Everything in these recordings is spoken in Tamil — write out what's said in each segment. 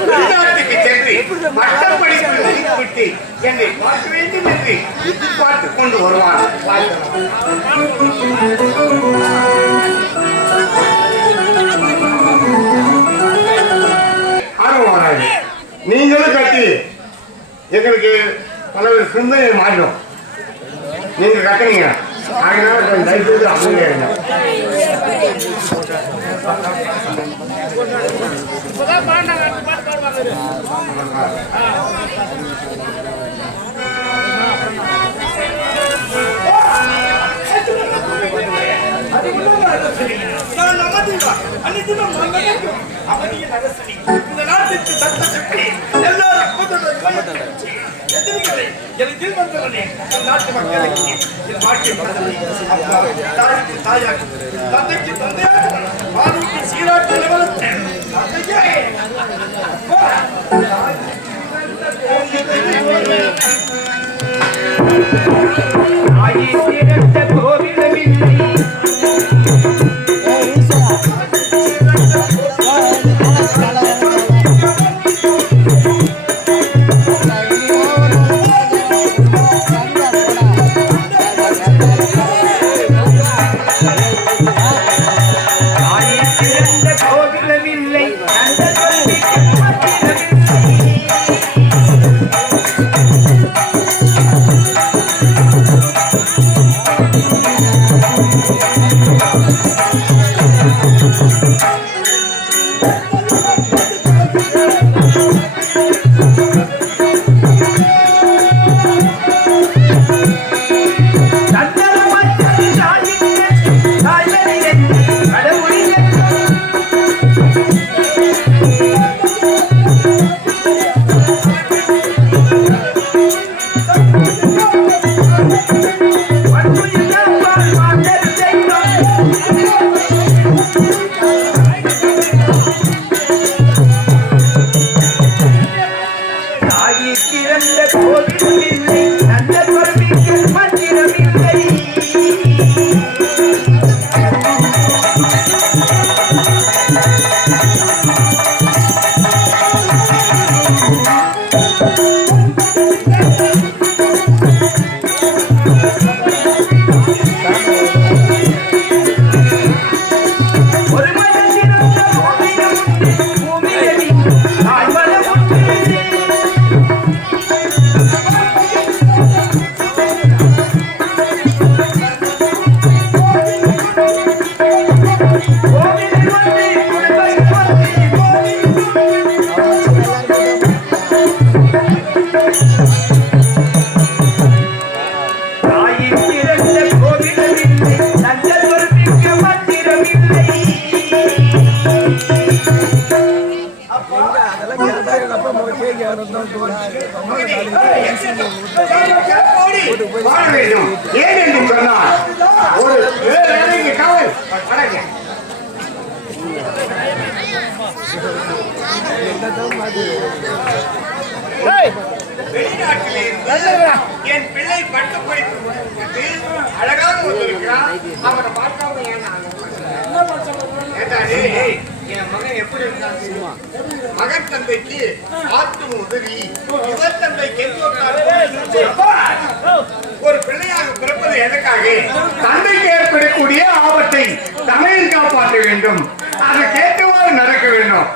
வெளிநாட்டுக்கு சென்று பட்டம் படிப்பு முடித்துவிட்டு என்னை பார்க்க வேண்டும் என்று எதிர்பார்த்து கொண்டு வருவார். நீங்களும் கட்டி எங்களுக்கு பல சிந்தனை மாறிடும். நீங்க கட்டுனீங்க, அதனால கொஞ்சம் தயவுசெய்து அமைதியா இருங்க. இந்த நாட்டுக்கு சட்ட சக்தி எல்லாரும் எதிரிகளை வந்தவனே நாட்டு மக்களுக்கு தாய்க்கு தாயாக தந்தைக்கு தந்தையாக வாழ்க்கை சீராட்டு நிலவரத்தை என் பிள்ளை பட்டு படித்து அழகாக வந்திருக்கிறான். அவனை பார்க்காம என் மகன் எப்படி இருந்தான்? மகன் தந்தைக்கு ஆற்றும் உதவி, இவர் தந்தைக்கு ஒரு பிள்ளையாக பிறப்பது எதற்காக? தந்தைக்கு ஏற்படக்கூடிய ஆபத்தை தமையில் காப்பாற்ற வேண்டும், அதை கேட்டவாறு நடக்க வேண்டும்.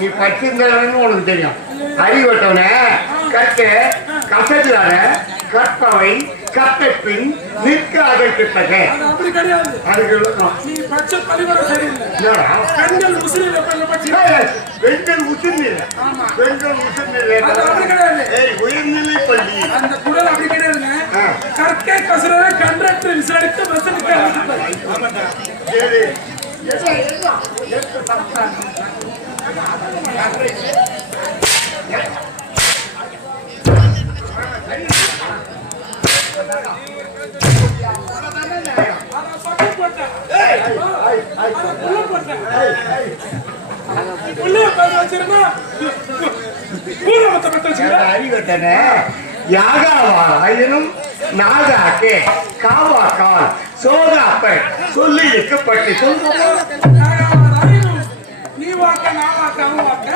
நீ பச்சிருந்தவன்னு உனக்கு தெரியும். அறிவட்டவன கட்ட கசடான கற்பவை கட்டப்பின் நிற்க அகற்றத்தக அதுக்கு பெண்கள் உசிர்நிலை உயர்நிலை பள்ளி அந்த குடல் அப்படி கிடையாதுங்க. கற்கை கசுர கண்டக்டர் விசாரித்து பஸ்ஸுக்கு அறிவட்டன யாகாவாயினும் நாகாக்கே காவாக்கால் சோகாப்ப சொல்லி இருக்கப்பட்டு நீ வாக்க நான் வாக்க அவன் வாக்க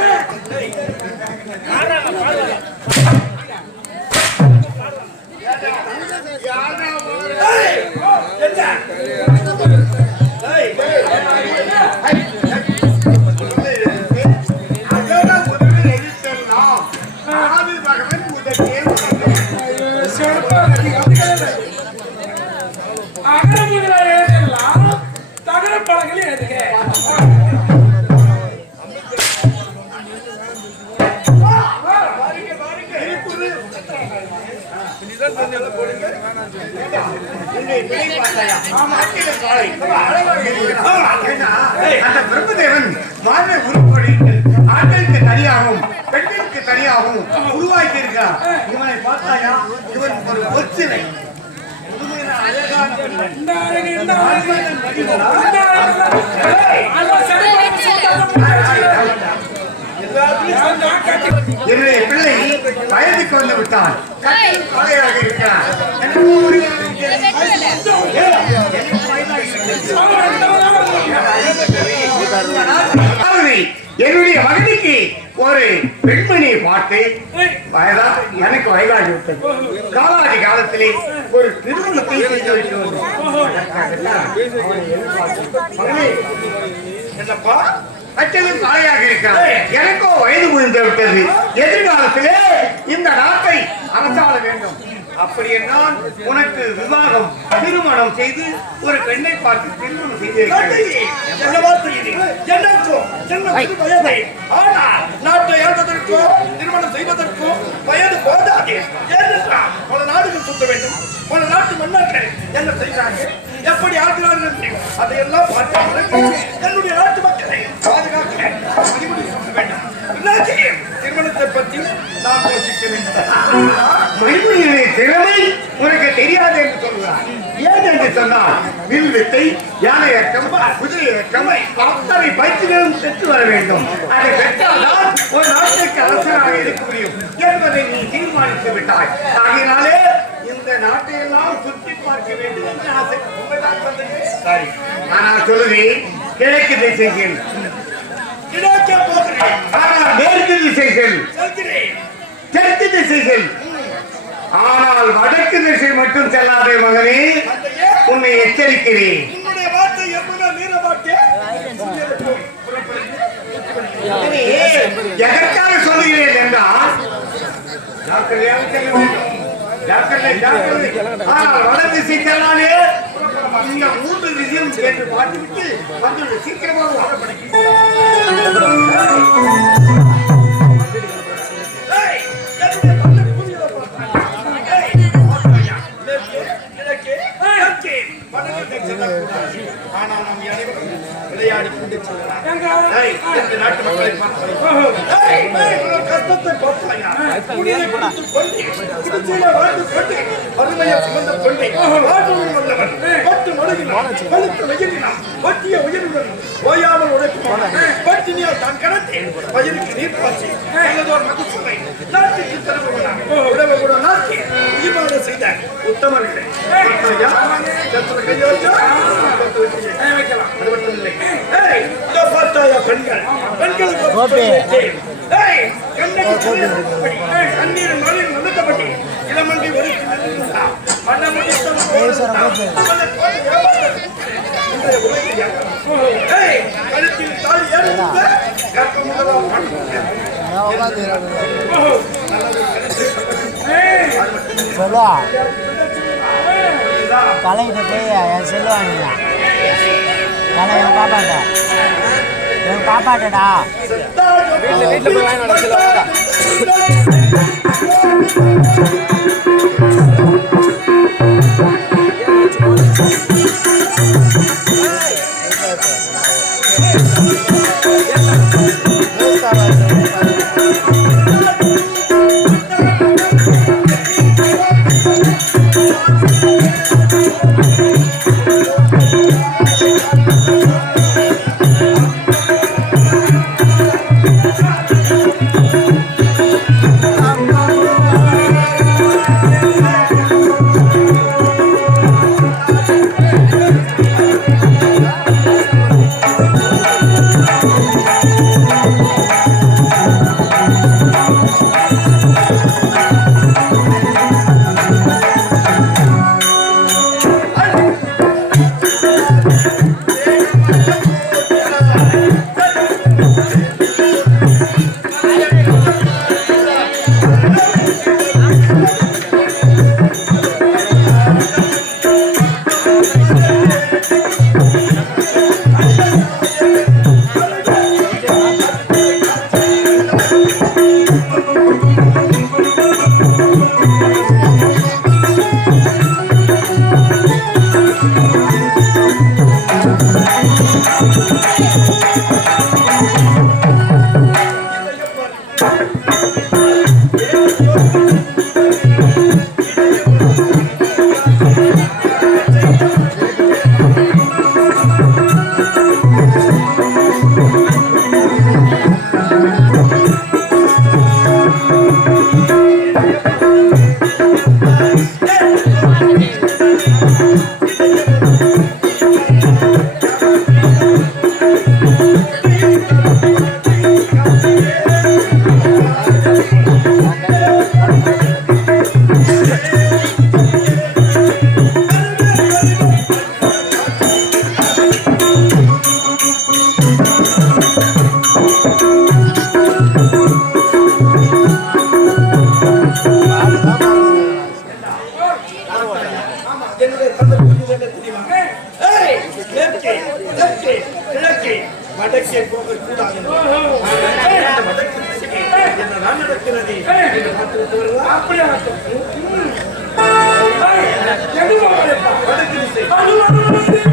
அகர முதல எழுதலாம் தகர பலகையில் எழுதுக பிரம்மதேவன் மாநில உருப்படி ஆண்களுக்கு தனியாகவும் பெண்களுக்கு தனியாகவும் உருவாக்கி இருக்கிறார். இவனை பார்த்தாயா, இவன் ஒரு ஒற்சிலை அழகான என்னுடைய பிள்ளை வயதுக்கு வந்து விட்டான். கலையாக இருக்கிறார். என்னுடைய மகனுக்கு ஒரு பெண்மணியை பார்த்து எனக்கு வயதாகிவிட்டது. காலாதி காலத்திலே ஒரு திருமணத்தை செய்து வைக்க வேண்டும். என்னப்பா அச்சலும் காலையாக இருக்கிறார். எனக்கோ வயது முழுந்து விட்டது. எதிர்காலத்திலே இந்த நாட்டை அரசாள வேண்டும். அப்படி என்றால் உனக்கு விவாகம் திருமணம் செய்து ஒரு பெண்ணை பார்த்து திருமணம் செய்து நாட்டை ஆள்வதற்கோ திருமணம் செய்வதற்கோ வயது போதாது. பல நாடுகள் சுத்த வேண்டும். பல நாட்டு மன்னர்கள் என்ன செய்கிறாங்க, எப்படி ஆகிறார்கள், அதையெல்லாம் பார்த்து என்னுடைய நாட்டு மக்களை பாதுகாக்க சொல்ல வேண்டும். திருமணத்தை பற்றி நாம் யோசிக்க வேண்டும். திறமை உனக்கு தெரியாது என்று சொல்கிறார். ஏன் என்று சொன்னால் வில் வித்தை, யானை ஏற்றம், குதிரை ஏற்றம் அத்தனை பயிற்சிகளும் பெற்று வர வேண்டும். அதை பெற்றால்தான் ஒரு நாட்டுக்கு அரசராக இருக்க முடியும் என்பதை நீ தீர்மானித்து விட்டாய். ஆகினாலே இந்த நாட்டை எல்லாம் சுற்றி பார்க்க வேண்டும் என்று ஆசை உண்மைதான் வந்தது. சரி, ஆனால் சொல்லுவேன், கிழக்கு திசைகள் மேற்கு திசைகள் தெற்கு திசைகள், ஆனால் வடக்கு திசை மட்டும் செல்லாதே மகனே, உன்னை எச்சரிக்கிறேன். எதற்காக சொல்லுகிறேன் என்றால் வட திசை செல்லாதே. இந்த 3 விஷயம் கேட்டு பார்த்துவிட்டு வந்து சீக்கிரமாக ஆனால் நாம் அனைவரும் விளையாடி கொண்டு நாட்டு மக்களை கஷ்டத்தை பார்த்தாயா, வறுமையை சுமந்த கொண்டை வல்லவன் பட்டு மொழியினான் பழுத்த வெயிலினான் ஒட்டிய உயிரினுடன் ஓயாமல் உழைப்பான பட்டினியால் தான் கடத்தேன் பயிருக்கு நீர் பாய்ச்சி நல்லதோர் மகிழ்ச்சியை நாட்டுக்கு தருபவனாக உறவை கூட நாட்டி உயிர்வாழ செய்த உத்தமர்களே கண்ணீர் மழையில் நிறுத்தப்பட்டு இளமங்கை கழுத்தில் தாலி சொல்லுவா கலைகிட்ட போய் என் சொல்லுவானுங்க கலை என் பாப்பாட்ட என் பாப்பாட்டடா வீட்டில் போய் வாங்க சொல்லுவாங்க. வடக்கே போகக்கூடாது. என்னதான் நடக்கிறது பார்த்துட்டு வருவா. அப்படியா எது போகிறேன் வடக்கு திசை